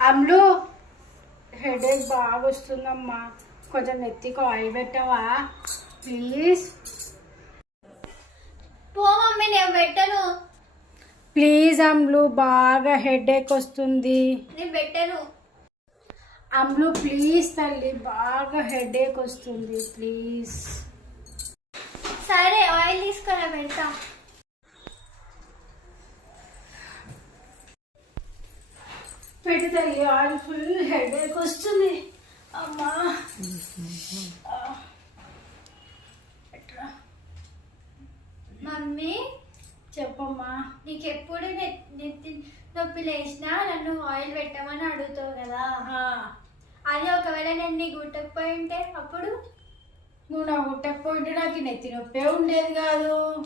అమ్లు headache బాగా వస్తుందమ్మా. కొంచెం నెత్తికి ఆయిల్ పెట్టవా? ప్లీజ్ పో మమ్మీ నేను పెట్టను. ప్లీజ్ అమ్లు బాగా హెడేక్ వస్తుంది. నేను పెట్టను. అమ్లు ప్లీజ్ తల్లి బాగా హెడేక్ వస్తుంది. ప్లీజ్ సరే ఆయిల్ తీసుకొని పెడతా. పెట్టు తల్లి ఆయిల్ ఫుల్ హెడేక్ వస్తుంది. అమ్మా. మమ్మీ. చెప్పమ్మా. నీకు ఎప్పుడు నె- నెత్తి నొప్పి లేచినా నన్ను ఆయిల్ పెట్టమని అడుగుతావు కదా. అది ఒకవేళ నేను నీకు గుట్టకపోయి ఉంటే అప్పుడు? నువ్వు నా గుట్టకపోయింటే నాకు ఈ నెత్తి నొప్పే ఉండేది కాదు.